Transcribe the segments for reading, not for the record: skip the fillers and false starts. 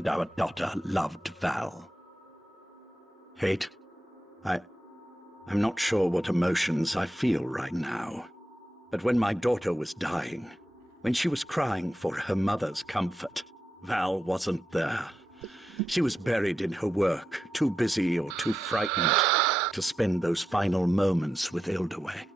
and our daughter loved Val. Hate? I'm not sure what emotions I feel right now. But when my daughter was dying, when she was crying for her mother's comfort, Val wasn't there. She was buried in her work, too busy or too frightened to spend those final moments with Ildaway.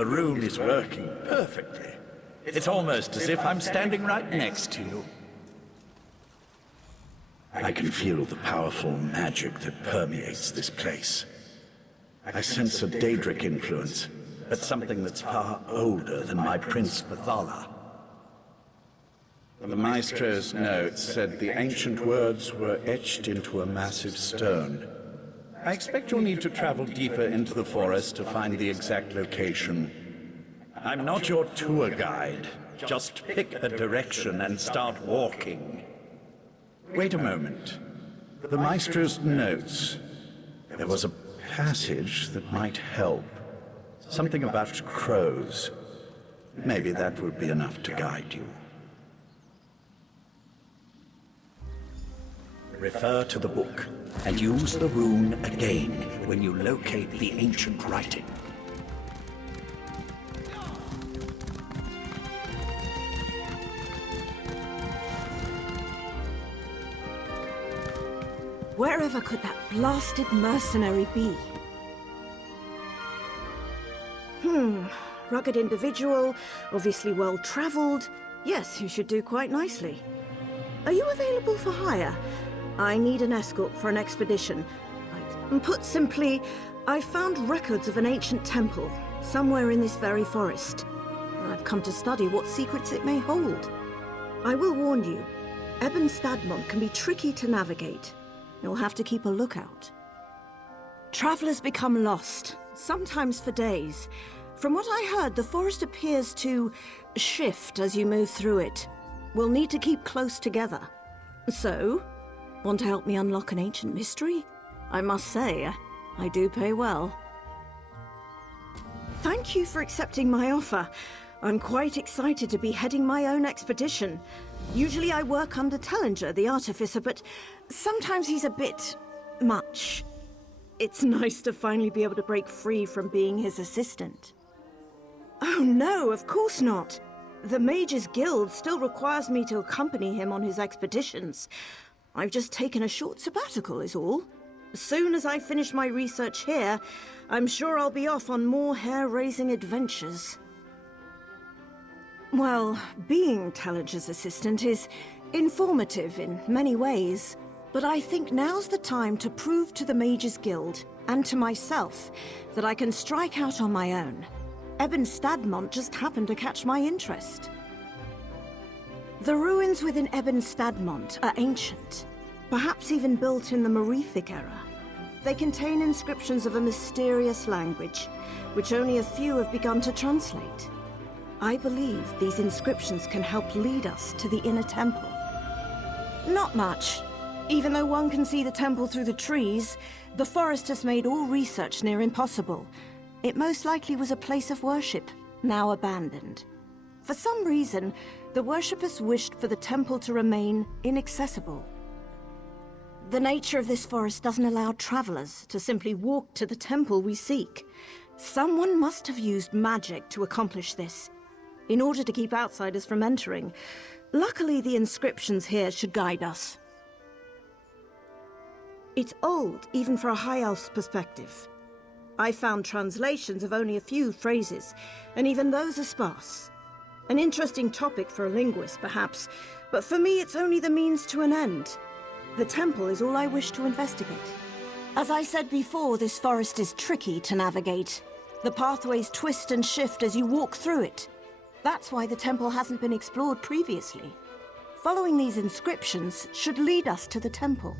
The rune is working perfectly. It's almost as if I'm standing right next to you. I can feel the powerful magic that permeates this place. I sense a Daedric influence, but something that's far older than my Prince Vathala. The Maestro's notes said the ancient words were etched into a massive stone. I expect you'll need to travel deeper into the forest to find the exact location. I'm not your tour guide. Just pick a direction and start walking. Wait a moment. The Maestro's notes. There was a passage that might help. Something about crows. Maybe that would be enough to guide you. Refer to the book, and use the rune again when you locate the ancient writing. Wherever could that blasted mercenary be? Rugged individual, obviously well-traveled. Yes, he should do quite nicely. Are you available for hire? I need an escort for an expedition. Put simply, I found records of an ancient temple, somewhere in this very forest. I've come to study what secrets it may hold. I will warn you, Ebon Stadmont can be tricky to navigate. You'll have to keep a lookout. Travelers become lost, sometimes for days. From what I heard, the forest appears to shift as you move through it. We'll need to keep close together. So, want to help me unlock an ancient mystery? I must say, I do pay well. Thank you for accepting my offer. I'm quite excited to be heading my own expedition. Usually I work under Tellinger, the artificer, but sometimes he's a bit much. It's nice to finally be able to break free from being his assistant. Oh no, of course not. The Mages Guild still requires me to accompany him on his expeditions. I've just taken a short sabbatical, is all. As soon as I finish my research here, I'm sure I'll be off on more hair-raising adventures. Well, being Tellinger's assistant is informative in many ways, but I think now's the time to prove to the Mages Guild, and to myself, that I can strike out on my own. Ebon Stadmont just happened to catch my interest. The ruins within Ebon Stadmont are ancient, perhaps even built in the Merethic era. They contain inscriptions of a mysterious language, which only a few have begun to translate. I believe these inscriptions can help lead us to the inner temple. Not much. Even though one can see the temple through the trees, the forest has made all research near impossible. It most likely was a place of worship, now abandoned. For some reason, the worshippers wished for the temple to remain inaccessible. The nature of this forest doesn't allow travelers to simply walk to the temple we seek. Someone must have used magic to accomplish this, in order to keep outsiders from entering. Luckily, the inscriptions here should guide us. It's old, even for a High Elf's perspective. I found translations of only a few phrases, and even those are sparse. An interesting topic for a linguist, perhaps, but for me it's only the means to an end. The temple is all I wish to investigate. As I said before, this forest is tricky to navigate. The pathways twist and shift as you walk through it. That's why the temple hasn't been explored previously. Following these inscriptions should lead us to the temple.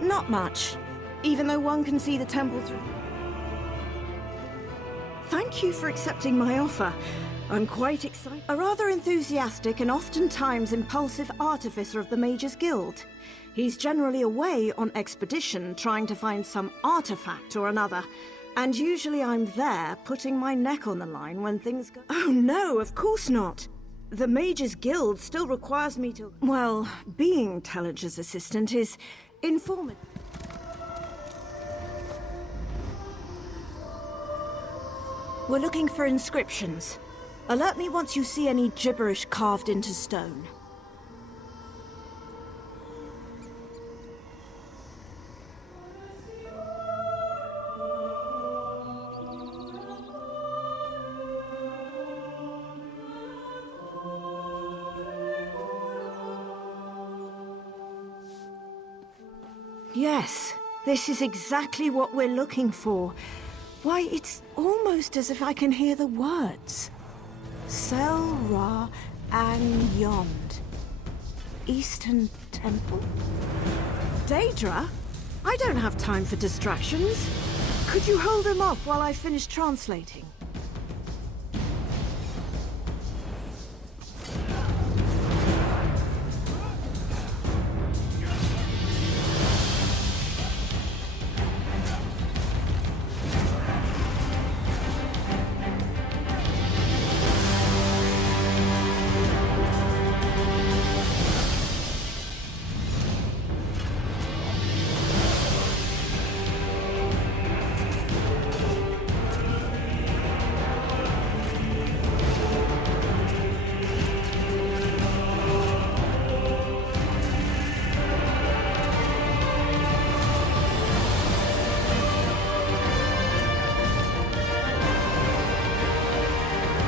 Not much, even though one can see the temple through. Thank you for accepting my offer. I'm quite excited. A rather enthusiastic and oftentimes impulsive artificer of the Mages Guild. He's generally away on expedition trying to find some artifact or another. And usually I'm there putting my neck on the line when things go— Oh no, of course not. The Mages Guild still requires me to— Well, being Tellinger's assistant is informative. We're looking for inscriptions. Alert me once you see any gibberish carved into stone. Yes, this is exactly what we're looking for. Why, it's almost as if I can hear the words. Sel Ra An Yond. Eastern Temple? Daedra? I don't have time for distractions. Could you hold them off while I finish translating?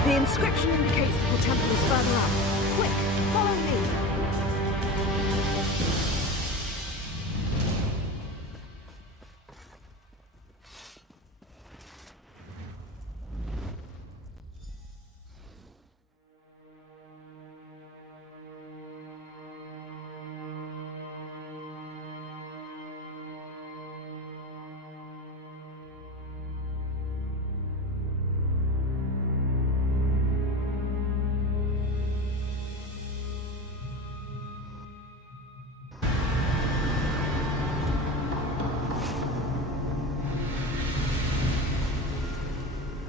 The inscription indicates that the temple is further up. Quick, follow me.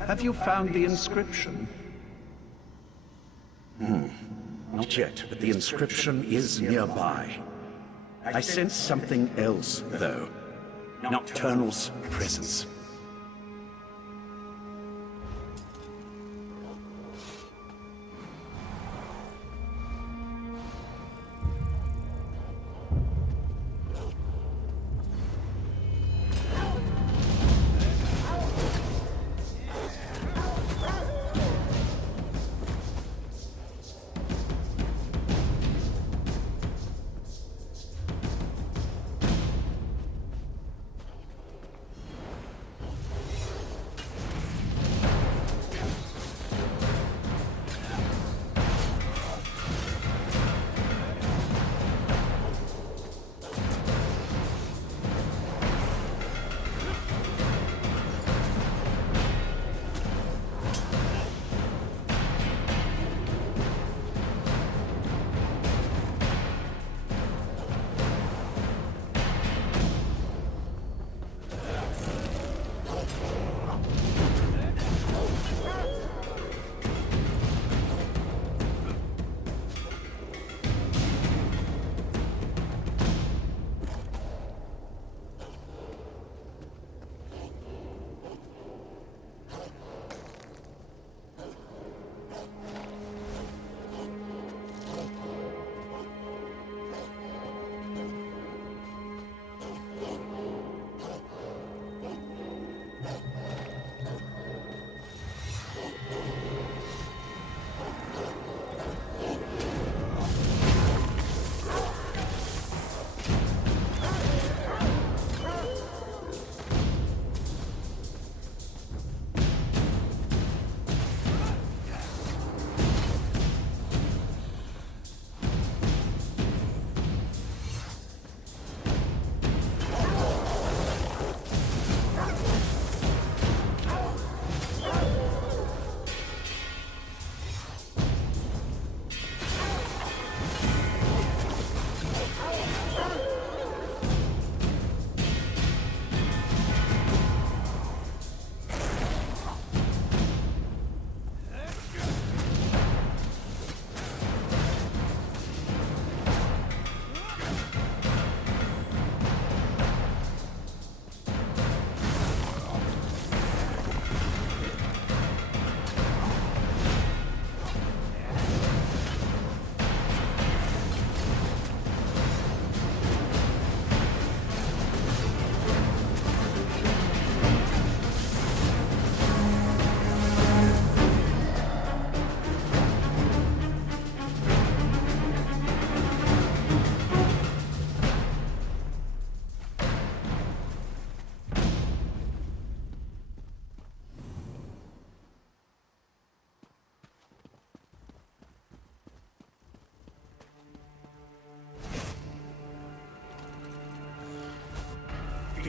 Have you found the inscription? Not yet, but the inscription is nearby. I sense something else, though. Nocturnal's presence.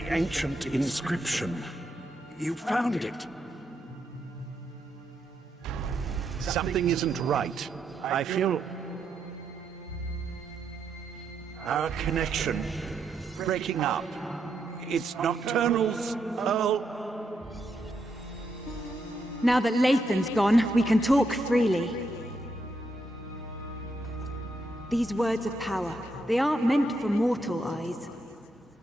the ancient inscription. You found it. Something isn't right. I feel... our connection breaking up. It's Nocturnal's Earl. Now that Lathan's gone, we can talk freely. These words of power, they aren't meant for mortal eyes.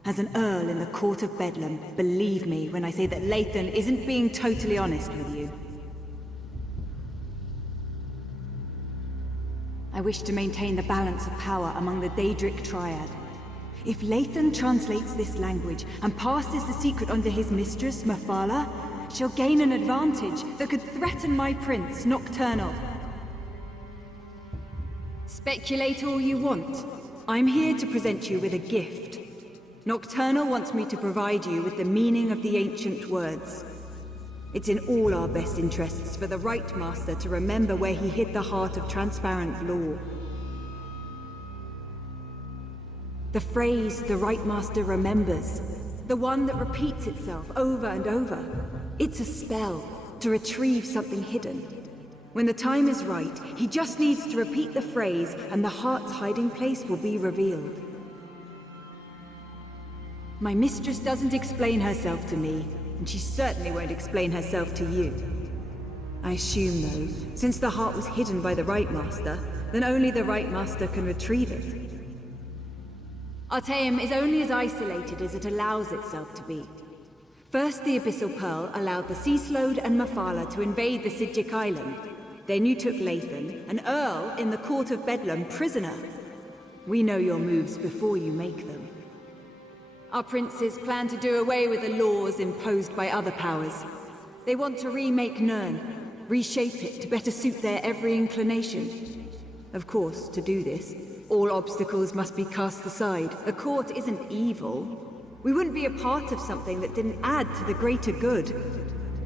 As an Earl in the court of Bedlam, believe me when I say that Lathan isn't being totally honest with you. I wish to maintain the balance of power among the Daedric Triad. If Lathan translates this language and passes the secret on to his mistress, Mephala, she'll gain an advantage that could threaten my prince, Nocturnal. Speculate all you want. I'm here to present you with a gift. Nocturnal wants me to provide you with the meaning of the ancient words. It's in all our best interests for the Right Master to remember where he hid the heart of transparent law. The phrase the Right Master remembers, the one that repeats itself over and over. It's a spell to retrieve something hidden. When the time is right, he just needs to repeat the phrase and the heart's hiding place will be revealed. My mistress doesn't explain herself to me, and she certainly won't explain herself to you. I assume, though, since the heart was hidden by the Right Master, then only the Right Master can retrieve it. Artaeum is only as isolated as it allows itself to be. First, the Abyssal Pearl allowed the Sea Slode and Mephala to invade the Sidgic Island. Then you took Lathan, an Earl in the court of Bedlam, prisoner. We know your moves before you make them. Our princes plan to do away with the laws imposed by other powers. They want to remake Nirn, reshape it to better suit their every inclination. Of course, to do this, all obstacles must be cast aside. The court isn't evil. We wouldn't be a part of something that didn't add to the greater good.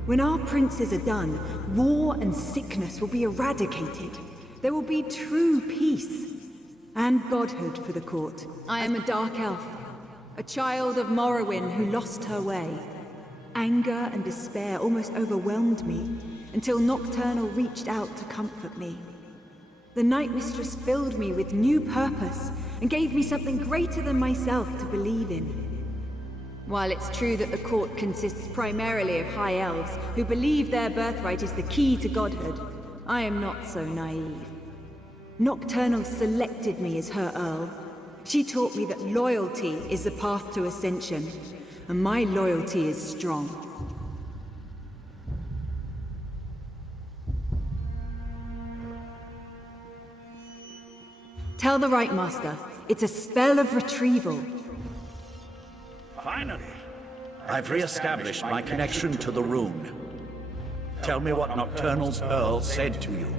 When our princes are done, war and sickness will be eradicated. There will be true peace and godhood for the court. I am a dark elf, a child of Morrowind who lost her way. Anger and despair almost overwhelmed me until Nocturnal reached out to comfort me. The Night Mistress filled me with new purpose and gave me something greater than myself to believe in. While it's true that the court consists primarily of High Elves who believe their birthright is the key to godhood, I am not so naive. Nocturnal selected me as her Earl. She taught me that loyalty is the path to ascension, and my loyalty is strong. Tell the Right Master, it's a spell of retrieval. Finally, I've re-established my connection to the rune. Tell me what Nocturnal's Earl said to you.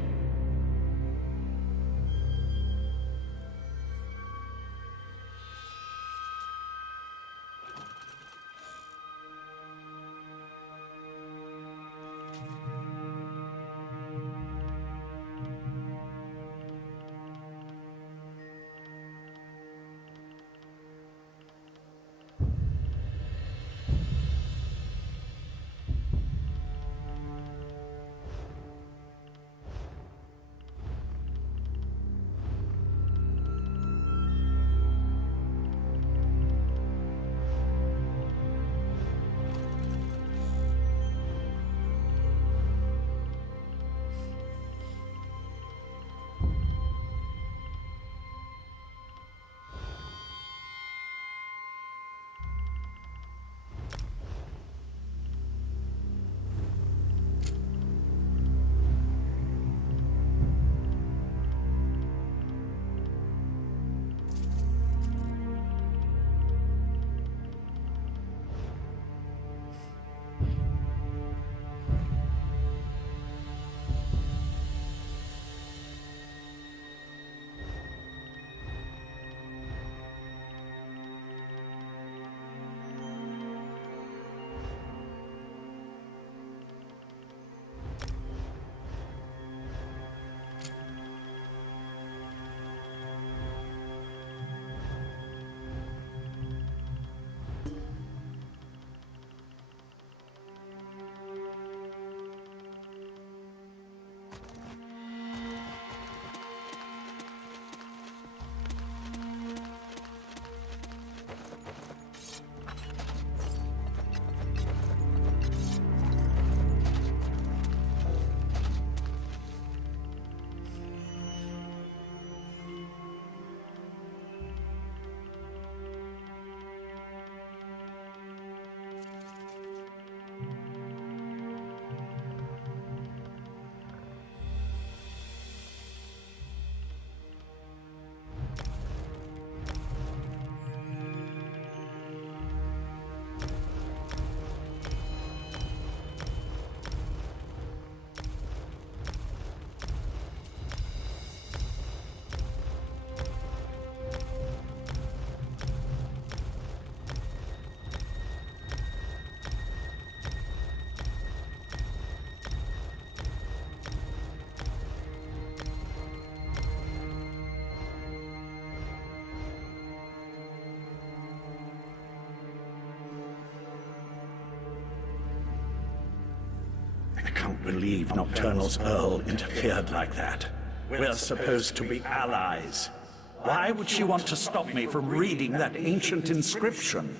can't believe Nocturnal's Earl interfered like that. We're supposed to be allies. Why would she want to stop me from reading that ancient inscription?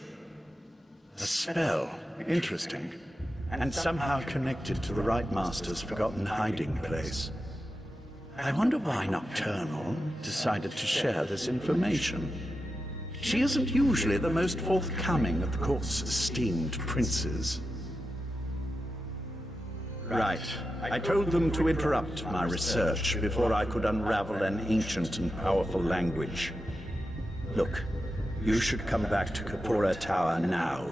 A spell. Interesting. And somehow connected to the Right Master's forgotten hiding place. I wonder why Nocturnal decided to share this information. She isn't usually the most forthcoming of the court's esteemed princes. Right. I told them to interrupt my research before I could unravel an ancient and powerful language. Look, you should come back to Kapora Tower now.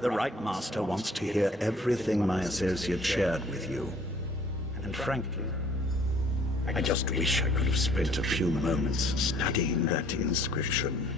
The Right Master wants to hear everything my associate shared with you. And frankly, I just wish I could have spent a few moments studying that inscription.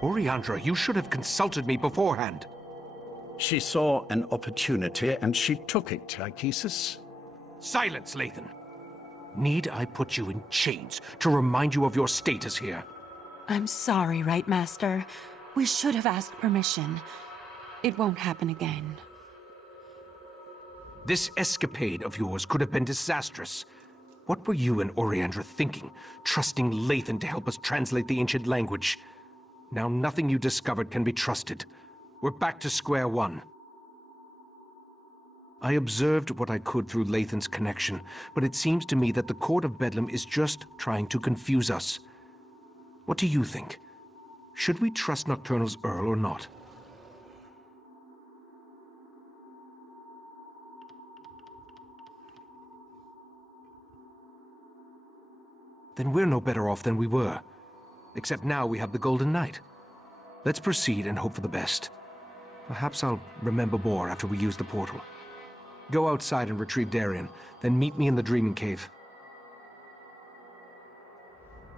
Oriandra, you should have consulted me beforehand. She saw an opportunity and she took it, Tychesis. Silence, Lathan. Need I put you in chains to remind you of your status here? I'm sorry, Right Master. We should have asked permission. It won't happen again. This escapade of yours could have been disastrous. What were you and Oriandra thinking, trusting Lathan to help us translate the ancient language? Now nothing you discovered can be trusted. We're back to square one. I observed what I could through Lathan's connection, but it seems to me that the Court of Bedlam is just trying to confuse us. What do you think? Should we trust Nocturnal's Earl or not? Then we're no better off than we were. Except now we have the Golden Knight. Let's proceed and hope for the best. Perhaps I'll remember more after we use the portal. Go outside and retrieve Darien, then meet me in the Dreaming Cave.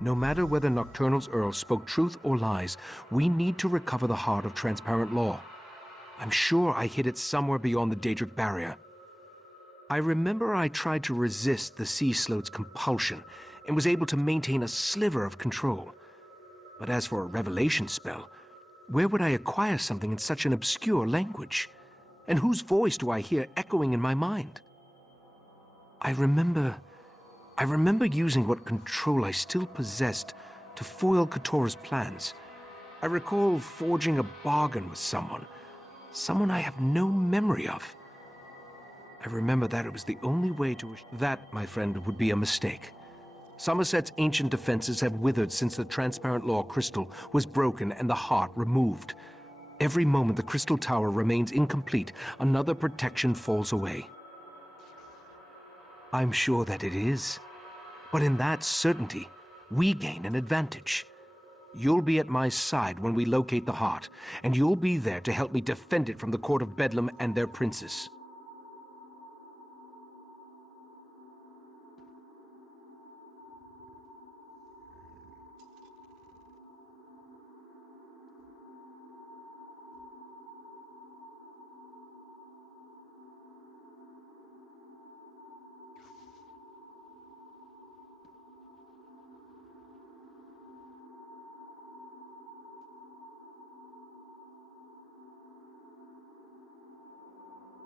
No matter whether Nocturnal's Earl spoke truth or lies, we need to recover the heart of transparent law. I'm sure I hid it somewhere beyond the Daedric barrier. I remember I tried to resist the Sea Sloat's compulsion and was able to maintain a sliver of control. But as for a revelation spell, where would I acquire something in such an obscure language? And whose voice do I hear echoing in my mind? I remember using what control I still possessed to foil Katora's plans. I recall forging a bargain with someone I have no memory of. I remember that it was the only way to... That, my friend, would be a mistake. Somerset's ancient defenses have withered since the transparent law crystal was broken and the heart removed. Every moment the Crystal Tower remains incomplete, another protection falls away. I'm sure that it is. But in that certainty, we gain an advantage. You'll be at my side when we locate the heart, and you'll be there to help me defend it from the Court of Bedlam and their princes.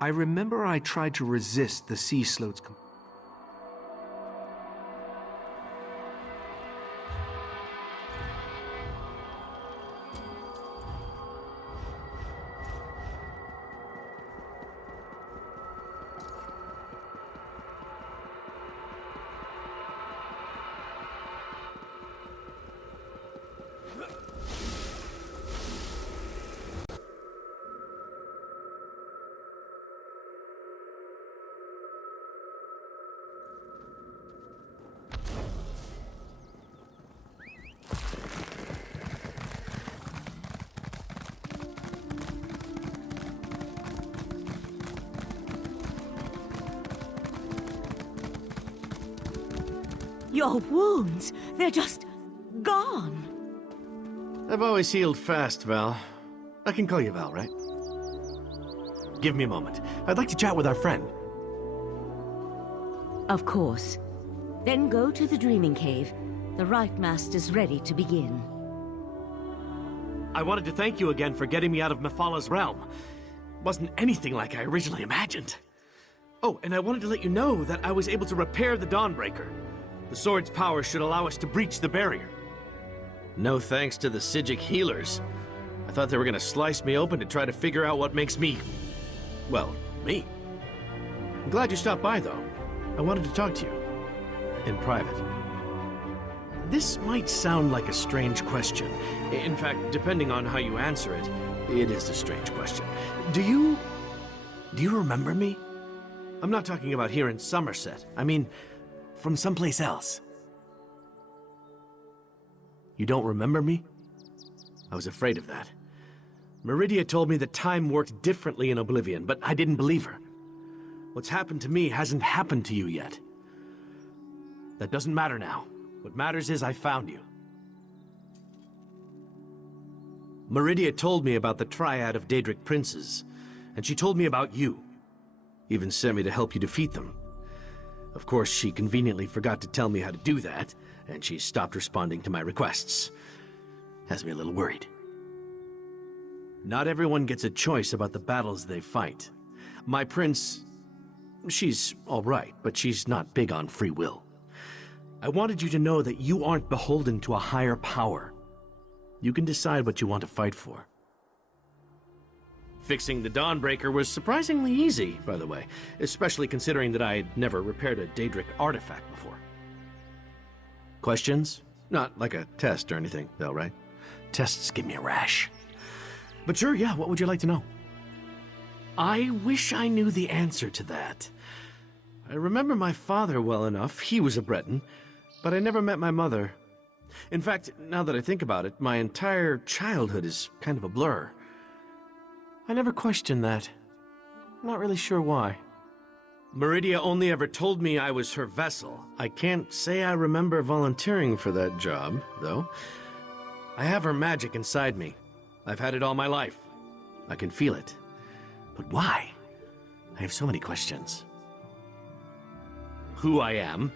I remember I tried to resist the sea sloth's Your wounds, they're just gone. I've always healed fast, Val. I can call you Val, right? Give me a moment. I'd like to chat with our friend. Of course. Then go to the Dreaming Cave. The Rite Master's ready to begin. I wanted to thank you again for getting me out of Mephalah's realm. Wasn't anything like I originally imagined. Oh, and I wanted to let you know that I was able to repair the Dawnbreaker. The sword's power should allow us to breach the barrier. No thanks to the Psijic healers. I thought they were gonna slice me open to try to figure out what makes me... well, me. I'm glad you stopped by, though. I wanted to talk to you. In private. This might sound like a strange question. In fact, depending on how you answer it, it is a strange question. Do you remember me? I'm not talking about here in Somerset. I mean, from someplace else. You don't remember me? I was afraid of that. Meridia told me that time worked differently in Oblivion, but I didn't believe her. What's happened to me hasn't happened to you yet. That doesn't matter now. What matters is I found you. Meridia told me about the triad of Daedric princes, and she told me about you. Even sent me to help you defeat them. Of course, she conveniently forgot to tell me how to do that, and she stopped responding to my requests. Has me a little worried. Not everyone gets a choice about the battles they fight. My prince... she's all right, but she's not big on free will. I wanted you to know that you aren't beholden to a higher power. You can decide what you want to fight for. Fixing the Dawnbreaker was surprisingly easy, by the way, especially considering that I had never repaired a Daedric artifact before. Questions? Not like a test or anything, though, right? Tests give me a rash. But sure, yeah, what would you like to know? I wish I knew the answer to that. I remember my father well enough. He was a Breton, but I never met my mother. In fact, now that I think about it, my entire childhood is kind of a blur. I never questioned that. Not really sure why. Meridia only ever told me I was her vessel. I can't say I remember volunteering for that job, though. I have her magic inside me. I've had it all my life. I can feel it. But why? I have so many questions. Who I am,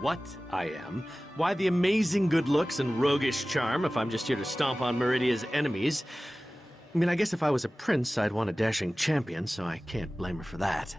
what I am, why the amazing good looks and roguish charm if I'm just here to stomp on Meridia's enemies. I mean, I guess if I was a prince, I'd want a dashing champion, so I can't blame her for that.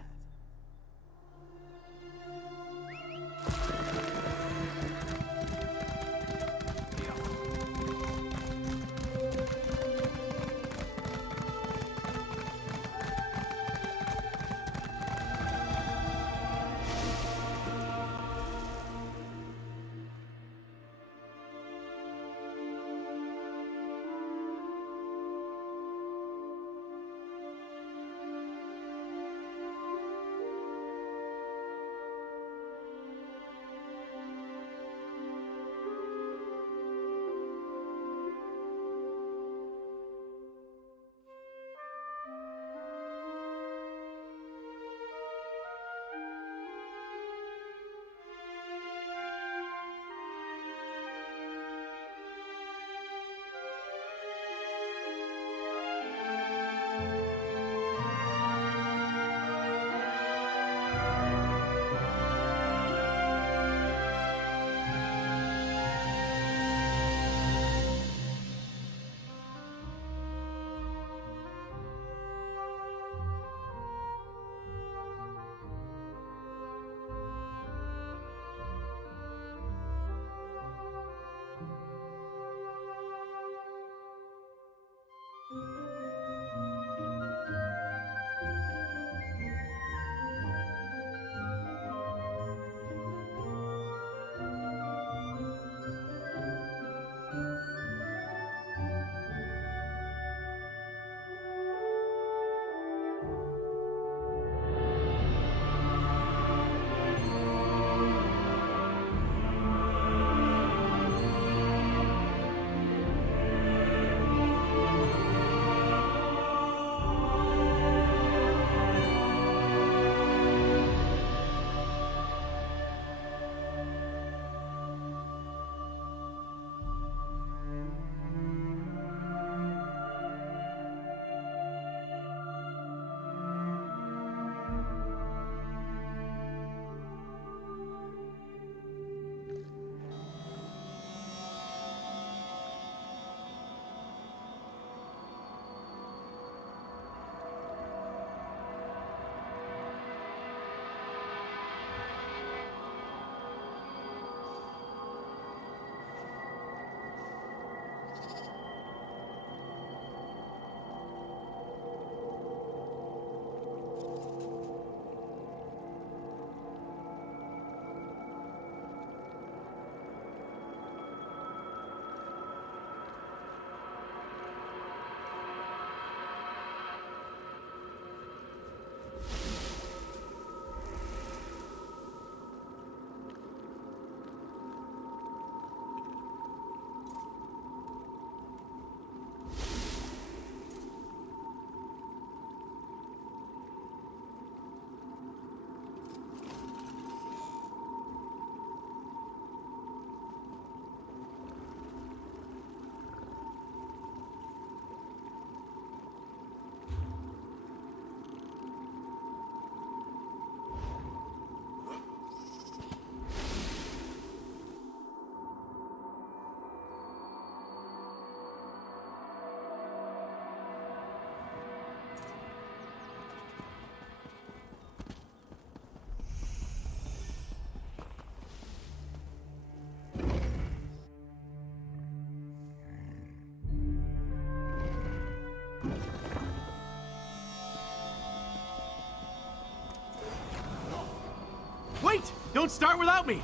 Don't start without me!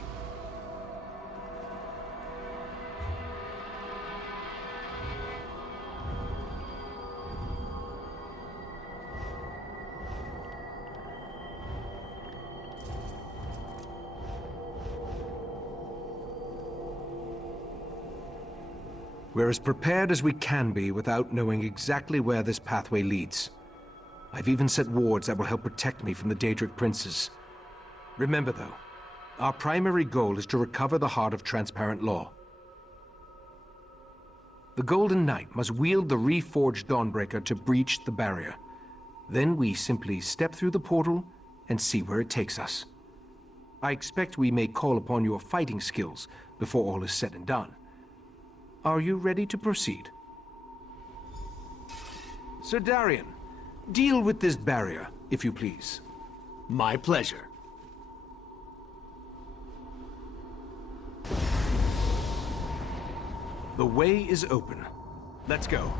We're as prepared as we can be without knowing exactly where this pathway leads. I've even set wards that will help protect me from the Daedric princes. Remember, though, our primary goal is to recover the heart of transparent law. The Golden Knight must wield the reforged Dawnbreaker to breach the barrier. Then we simply step through the portal and see where it takes us. I expect we may call upon your fighting skills before all is said and done. Are you ready to proceed? Sir Darian, deal with this barrier, if you please. My pleasure. The way is open. Let's go.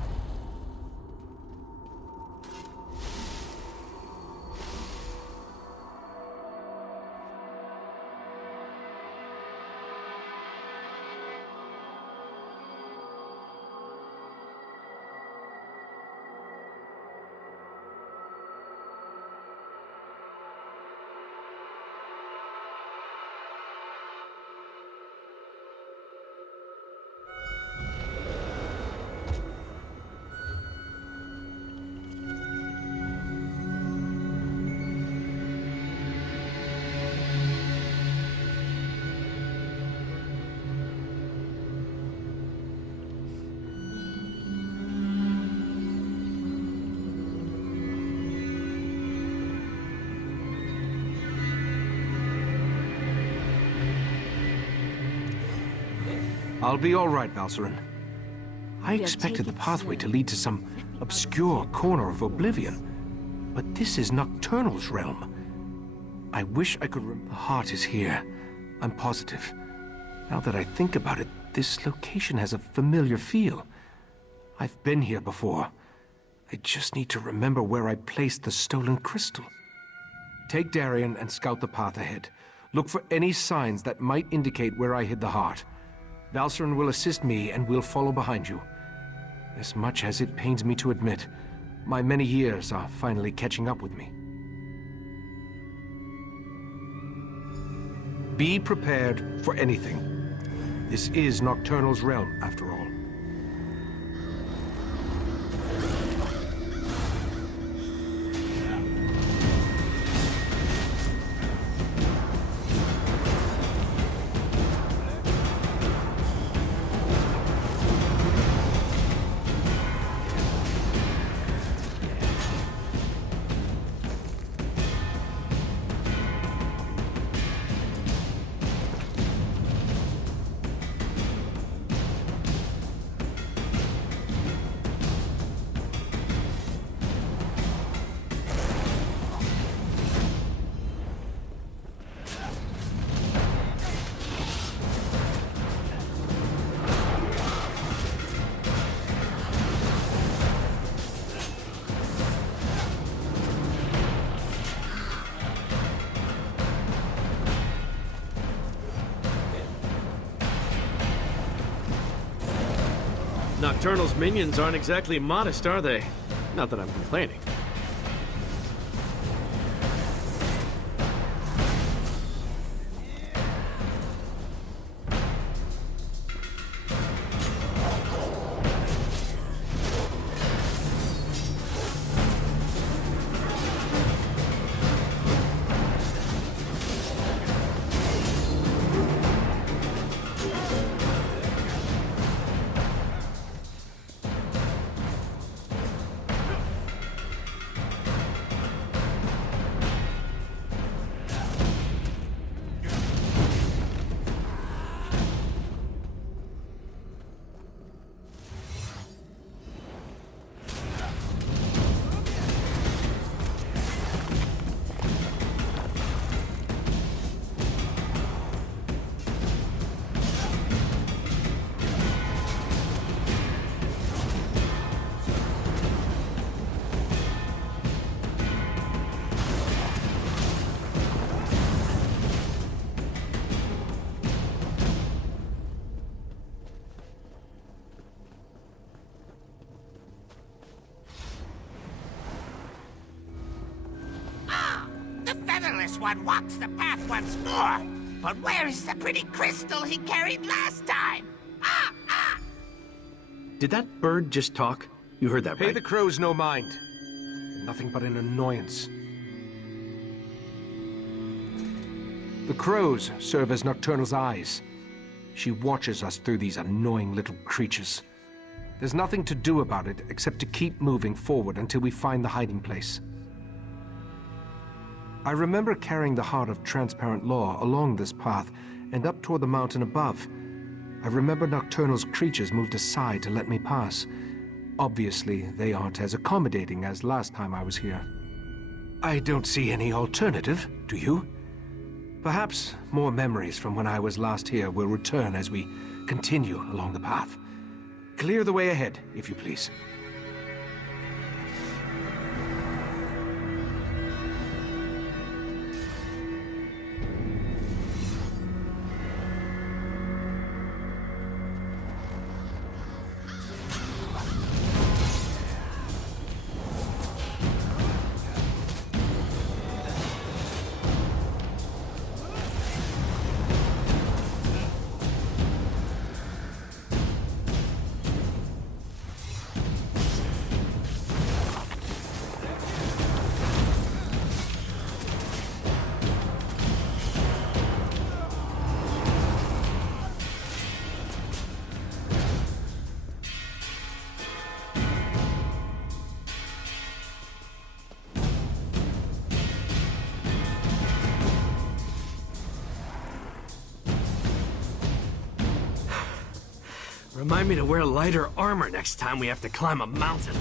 I'll be all right, Valcerin. I expected the pathway to lead to some obscure corner of Oblivion, but this is Nocturnal's realm. I wish I could remember. The heart is here. I'm positive. Now that I think about it, this location has a familiar feel. I've been here before. I just need to remember where I placed the stolen crystal. Take Darian and scout the path ahead. Look for any signs that might indicate where I hid the heart. Valcerin will assist me, and we'll follow behind you. As much as it pains me to admit, my many years are finally catching up with me. Be prepared for anything. This is Nocturnal's realm, after all. Nocturnal's minions aren't exactly modest, are they? Not that I'm complaining. Daedalus one walks the path once more. But where is the pretty crystal he carried last time? Ah! Ah! Did that bird just talk? You heard that, Pay right? the crows no mind. They're nothing but an annoyance. The crows serve as Nocturnal's eyes. She watches us through these annoying little creatures. There's nothing to do about it except to keep moving forward until we find the hiding place. I remember carrying the heart of transparent law along this path and up toward the mountain above. I remember Nocturnal's creatures moved aside to let me pass. Obviously, they aren't as accommodating as last time I was here. I don't see any alternative, do you? Perhaps more memories from when I was last here will return as we continue along the path. Clear the way ahead, if you please. Remind me to wear lighter armor next time we have to climb a mountain.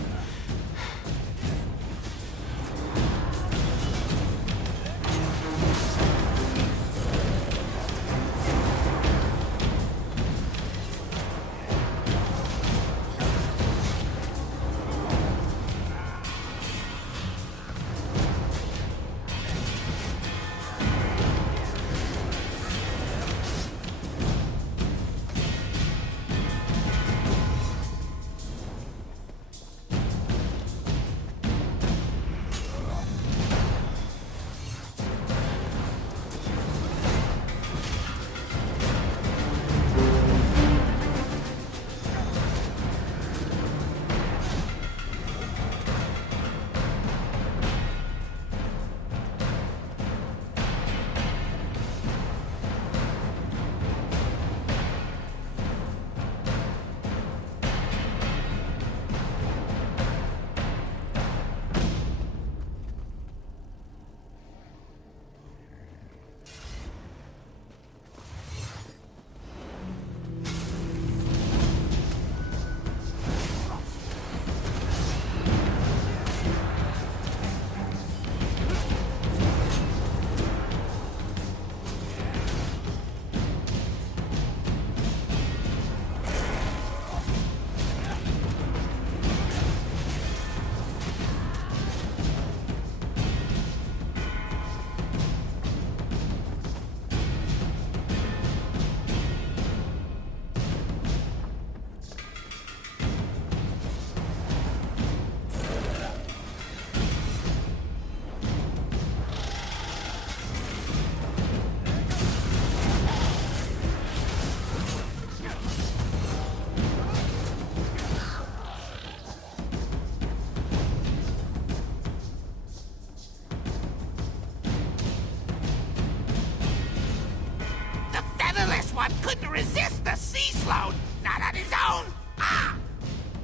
One couldn't resist the sea slope, not on his own. Ah!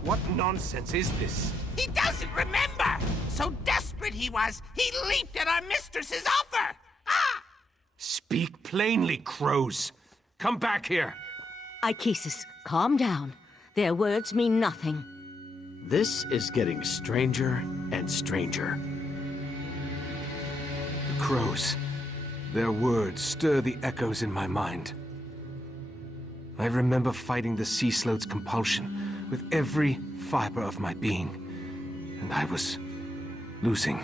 What nonsense is this? He doesn't remember. So desperate he was, he leaped at our mistress's offer. Ah! Speak plainly, crows. Come back here. Ichesis, calm down. Their words mean nothing. This is getting stranger and stranger. The crows. Their words stir the echoes in my mind. I remember fighting the sea sloat's compulsion with every fiber of my being, and I was losing.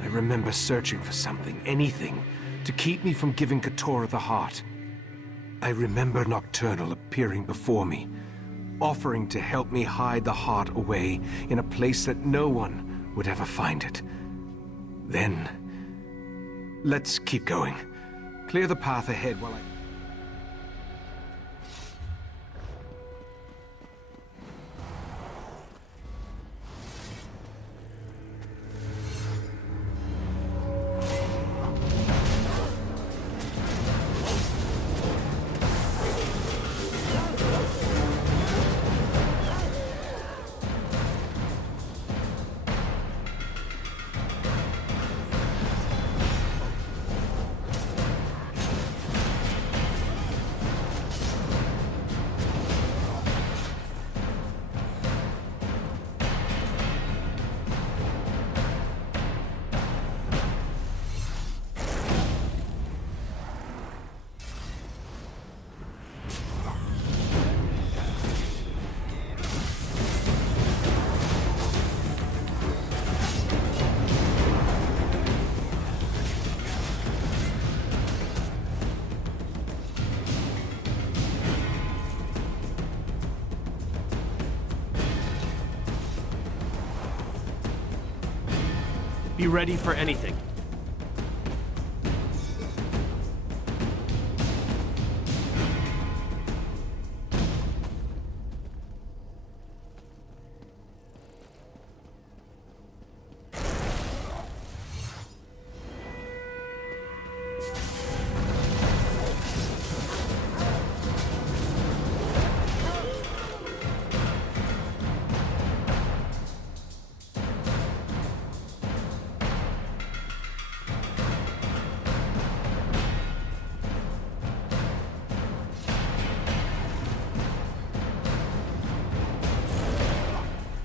I remember searching for something, anything, to keep me from giving Keturah the heart. I remember Nocturnal appearing before me, offering to help me hide the heart away in a place that no one would ever find it. Then, Let's keep going. Clear the path ahead while I... Be ready for anything.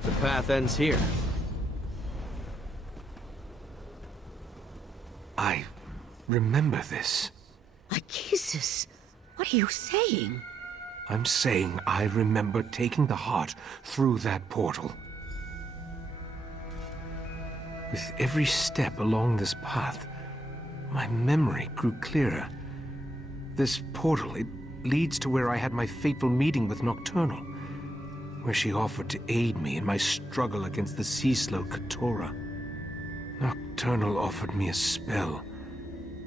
The path ends here. I remember this. Jesus, what are you saying? I'm saying I remember taking the heart through that portal. With every step along this path, my memory grew clearer. This portal, it leads to where I had my fateful meeting with Nocturnal, where she offered to aid me in my struggle against the sea-slowed Katora. Nocturnal offered me a spell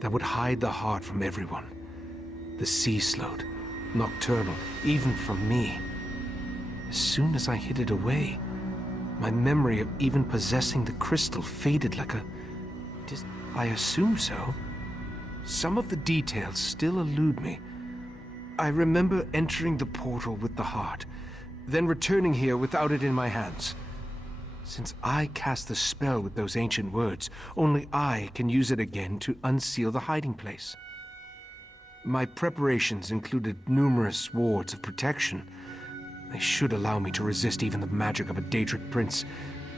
that would hide the heart from everyone. The sea-slowed, Nocturnal, even from me. As soon as I hid it away, my memory of even possessing the crystal faded like a... I assume so. Some of the details still elude me. I remember entering the portal with the heart, then returning here without it in my hands. Since I cast the spell with those ancient words, only I can use it again to unseal the hiding place. My preparations included numerous wards of protection. They should allow me to resist even the magic of a Daedric prince,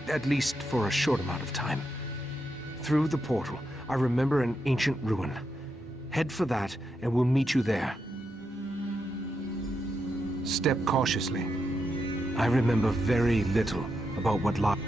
at least for a short amount of time. Through the portal, I remember an ancient ruin. Head for that, and we'll meet you there. Step cautiously. I remember very little about what lies.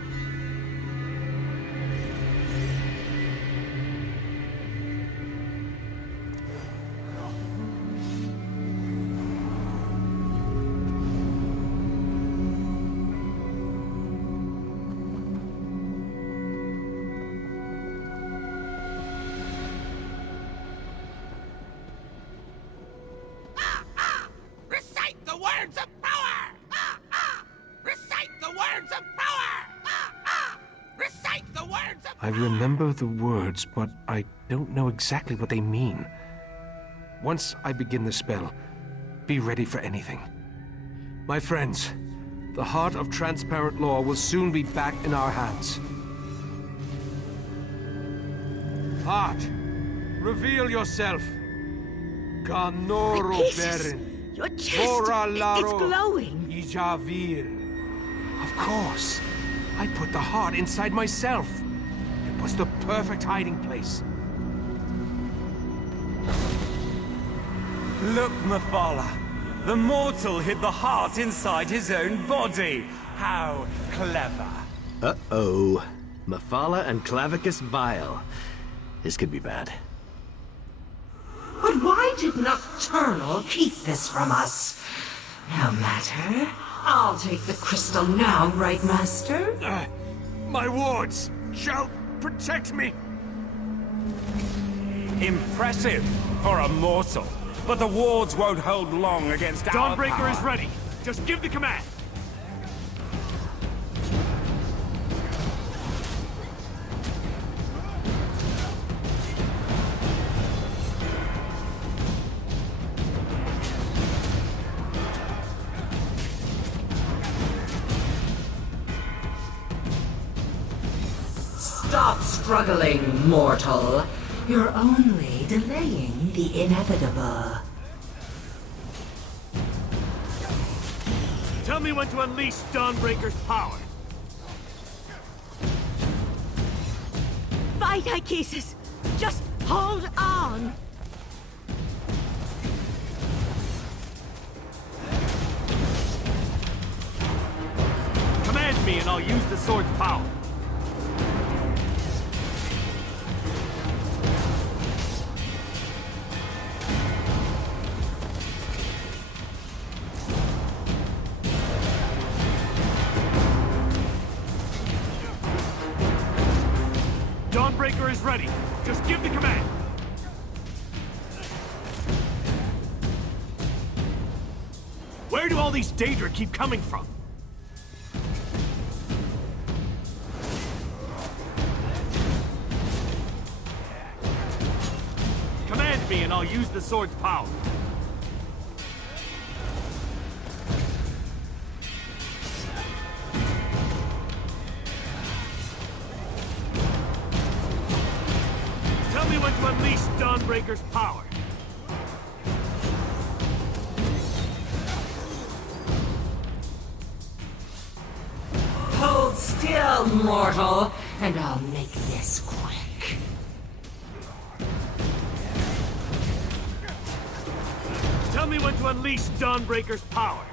Recite the words of power! Recite the words of power! Recite the words of I remember the words, but I don't know exactly what they mean. Once I begin the spell, be ready for anything. My friends, the heart of transparent law will soon be back in our hands. Heart, reveal yourself. Ganoro Beren. Your chest, it's glowing. Ijavir. Of course. I put the heart inside myself. It was the perfect hiding place. Look, Mephala. The mortal hid the heart inside his own body. How clever. Uh-oh. Mephala and Clavicus Vile. This could be bad. But why did Nocturnal keep this from us? No matter. I'll take the crystal now, right, Master? My wards shall protect me. Impressive for a mortal. But the wards won't hold long against our Dawnbreaker power. is ready. Just give the command. Stop struggling, mortal. You're only delaying the inevitable. Tell me when to unleash Dawnbreaker's power. Fight, Ichesis! Just hold on! Command me and I'll use the sword's power. Dawnbreaker is ready. Just give the command. Where do all these Daedra keep coming from? Command me and I'll use the sword's power. Tell me when to unleash Dawnbreaker's power. Hold still, mortal, and I'll make this quick. Tell me when to unleash Dawnbreaker's power.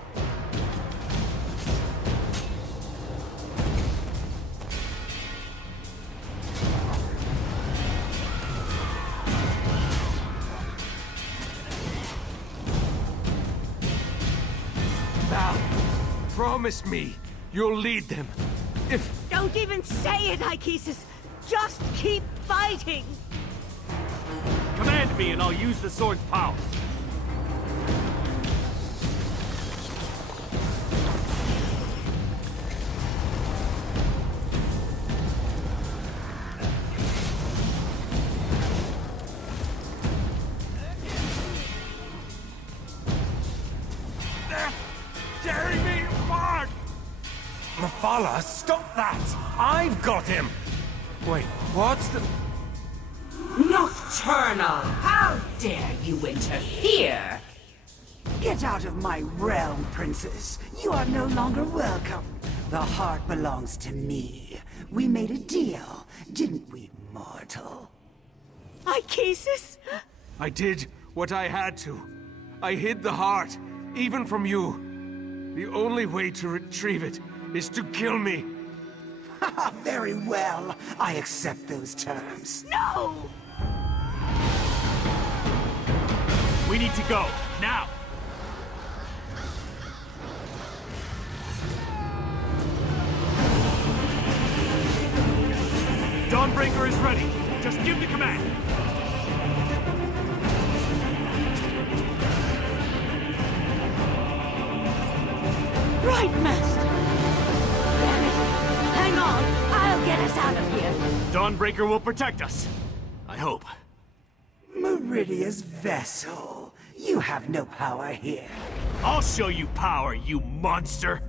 Val, promise me you'll lead them. If... Don't even say it, Ichesis! Just keep fighting! Command me and I'll use the sword's power. They're tearing me apart! Mephala, stop that! I've got him! Wait, what's the... Nocturnal! How dare you interfere? Get out of my realm, princess. You are no longer welcome. The heart belongs to me. We made a deal, didn't we, mortal? Ichesis? I did what I had to. I hid the heart, even from you. The only way to retrieve it is to kill me. Very well. I accept those terms. No! We need to go, now! Dawnbreaker is ready. Just give the command. Right, Master! Damn it! Hang on! I'll get us out of here! Dawnbreaker will protect us. I hope. Meridia's vessel. You have no power here. I'll show you power, you monster!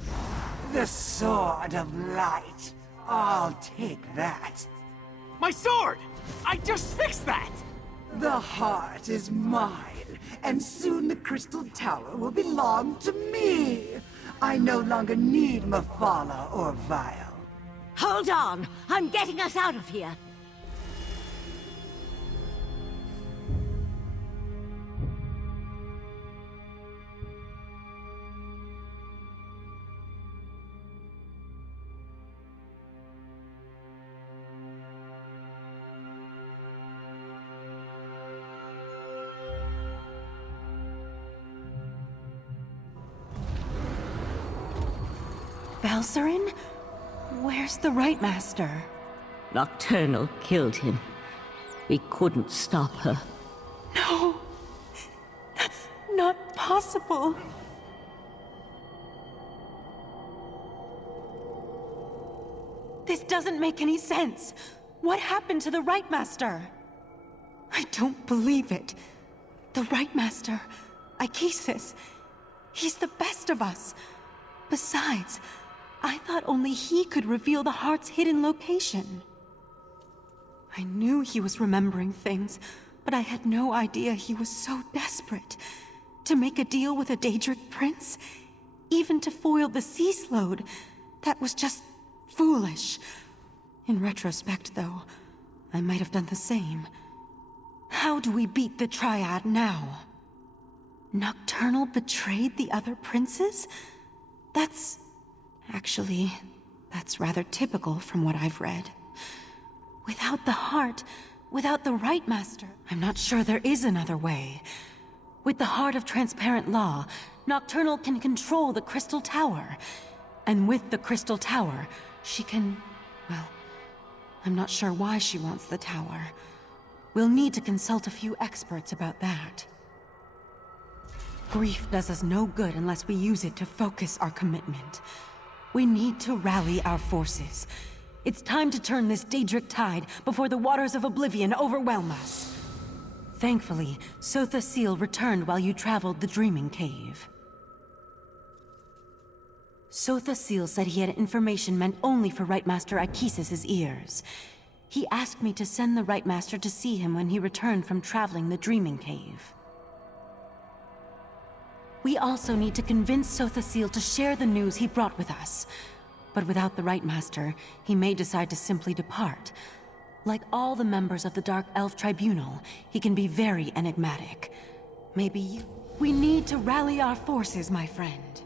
The Sword of Light. I'll take that. My sword! I just fixed that! The heart is mine, and soon the Crystal Tower will belong to me. I no longer need Mephala or Vile. Hold on! I'm getting us out of here! Valsarin? Where's the Right Master? Nocturnal killed him. We couldn't stop her. No! That's not possible. This doesn't make any sense. What happened to the Right Master? I don't believe it. The Right Master, Aekisis, he's the best of us. Besides, I thought only he could reveal the heart's hidden location. I knew he was remembering things, but I had no idea he was so desperate. To make a deal with a Daedric prince? Even to foil the Sea Slode? That was just foolish. In retrospect, though, I might have done the same. How do we beat the Triad now? Nocturnal betrayed the other princes? Actually, that's rather typical from what I've read. Without the heart, without the Right Master, I'm not sure there is another way. With the heart of transparent law, Nocturnal can control the Crystal Tower. And with the Crystal Tower, she can... well, I'm not sure why she wants the tower. We'll need to consult a few experts about that. Grief does us no good unless we use it to focus our commitment. We need to rally our forces. It's time to turn this Daedric tide before the waters of oblivion overwhelm us. Thankfully, Sotha Seal returned while you traveled the Dreaming Cave. Sotha Seal said he had information meant only for Right Master Aekisis' ears. He asked me to send the Right Master to see him when he returned from traveling the Dreaming Cave. We also need to convince Sotha Seal to share the news he brought with us. But without the Right Master, he may decide to simply depart. Like all the members of the Dark Elf Tribunal, he can be very enigmatic. Maybe you... We need to rally our forces, my friend.